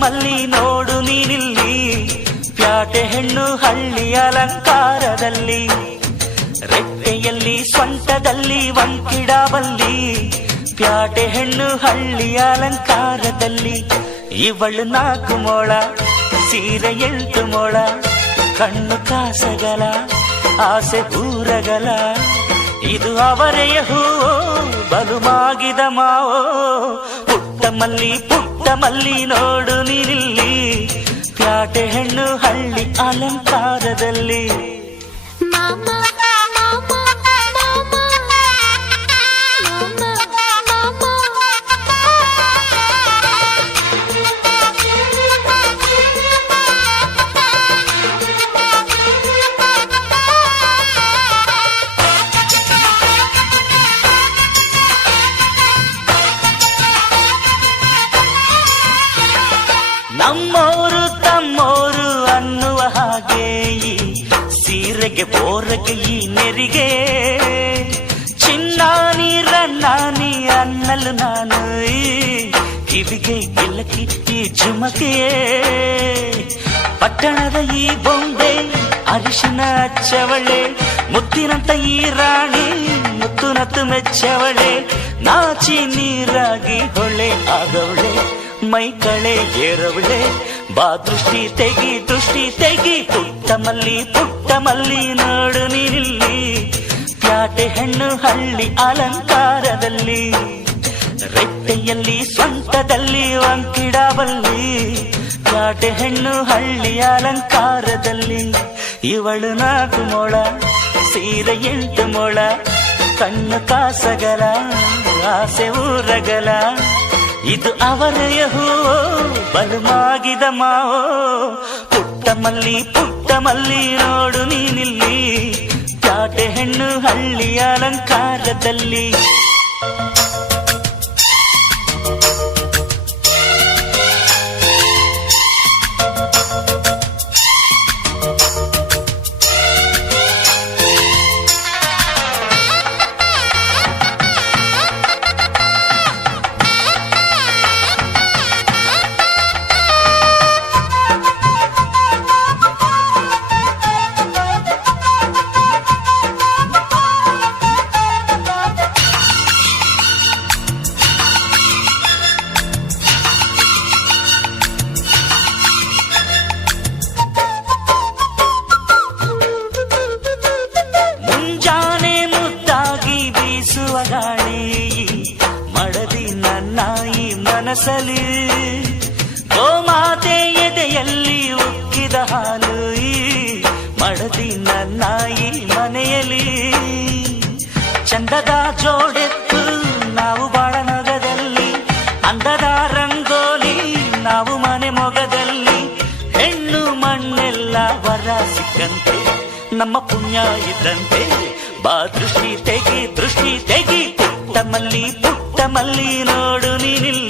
ಮಲ್ಲಿ ನೋಡು ನೀನಿಲ್ಲಿ, ಪ್ಯಾಟೆ ಹೆಣ್ಣು ಹಳ್ಳಿ ಅಲಂಕಾರದಲ್ಲಿ, ರೆಟ್ಟೆಯಲ್ಲಿ ಸ್ವಂಟದಲ್ಲಿ ವಂಕಿಡಬಲ್ಲಿ, ಪ್ಯಾಟೆ ಹೆಣ್ಣು ಹಳ್ಳಿ ಅಲಂಕಾರದಲ್ಲಿ. ಇವಳು 4 ಮೊಳ ಸೀರೆ 8 ಮೊಳ, ಕಣ್ಣು ಕಾಸಗಲ ಆಸೆ ಊರಗಲ, ಇದು ಅವರೆಯ ಹೂವೋ ಬಲು ಮಾಗಿದ ಮಾವೋ. ಪುಟ್ಟ ಮಲ್ಲಿ ನೋಡು ನೀನಿಲ್ಲಿ, ಪ್ಯಾಟೆ ಹೆಣ್ಣು ಹಳ್ಳಿ ಅಲಂಕಾರದಲ್ಲಿ. ನಮ್ಮೋರು ತಮ್ಮೋರು ಅನ್ನುವ ಹಾಗೆ ಈ ಸೀರೆಗೆ ಬೋರಗೆ ಈ ನೆರಿಗೆ, ಚಿನ್ನಾನಿ ರನ್ನಾನಿ ಅನ್ನಲು ನಾನು ಈ ಕಿವಿಗೆ ಗಿಲಕಿ ಈ ಜುಮಕೆ. ಪಟ್ಟಣದ ಈ ಬೊಂಬೆ ಅರಿಶಿನ ಹಚ್ಚವಳೆ, ಮುತ್ತಿನಂತ ಈ ರಾಣಿ ಮುತ್ತುನತ್ತು ಮೆಚ್ಚವಳೆ, ನಾಚಿ ನೀರಾಗಿ ಹೊಳೆ ಆಗವಳೆ, ಮೈ ಕಳೆ ಏರವಳೆ, ಬಾ ದೃಷ್ಟಿ ತೆಗಿ. ಪುಟ್ಟ ಮಲ್ಲಿ ನೋಡು ನೀನಿಲ್ಲಿ, ಪ್ಯಾಟೆ ಹೆಣ್ಣು ಹಳ್ಳಿ ಅಲಂಕಾರದಲ್ಲಿ, ರೆಟ್ಟೆಯಲ್ಲಿ ಸ್ವಂಟದಲ್ಲಿ ವಂಕಿಡಬಲ್ಲಿ, ಪ್ಯಾಟೆ ಹೆಣ್ಣು ಹಳ್ಳಿ ಅಲಂಕಾರದಲ್ಲಿ. ಇವಳು 4 ಮೊಳ ಸೀರೆ 8 ಮೊಳ, ಕಣ್ಣು ಕಾಸಗಲ ಆಸೆ ಊರಗಲ, ಇದು ಅವರೆಯ ಹೂವೋ ಬಲು ಮಾಗಿದ ಮಾವೋ. ಪುಟ್ಟ ಮಲ್ಲಿ ನೋಡು ನೀನಿಲ್ಲಿ, ಪ್ಯಾಟೆ ಹೆಣ್ಣು ಹಳ್ಳಿ ಅಲಂಕಾರದಲ್ಲಿ. ಗಾಳಿ ಮಡದಿ ನನ್ನ ಈ ಮನಸಲಿ, ಗೋಮಾತೆ ಎದೆಯಲ್ಲಿ ಉಕ್ಕಿದ ಹಾಲು ಈ ಮಡದಿ ನನ್ನ ಈ ಮನೆಯಲ್ಲಿ. ಚಂದದ ಜೋಡೆತ್ತು ನಾವು ಬಾಳ ನಗದಲ್ಲಿ, ಅಂದದ ರಂಗೋಲಿ ನಾವು ಮನೆ ಮೊಗದಲ್ಲಿ, ಹೆಣ್ಣು ಮಣ್ಣೆಲ್ಲ ವರ ಸಿಕ್ಕಂತೆ ನಮ್ಮ ಪುಣ್ಯ ಇದ್ದಂತೆ, ಬಾ ದೃಷ್ಟಿ ತೆಗಿ. ಪುಟ್ಟ ಮಲ್ಲಿ ನೋಡು ನೀನಿಲ್ಲಿ,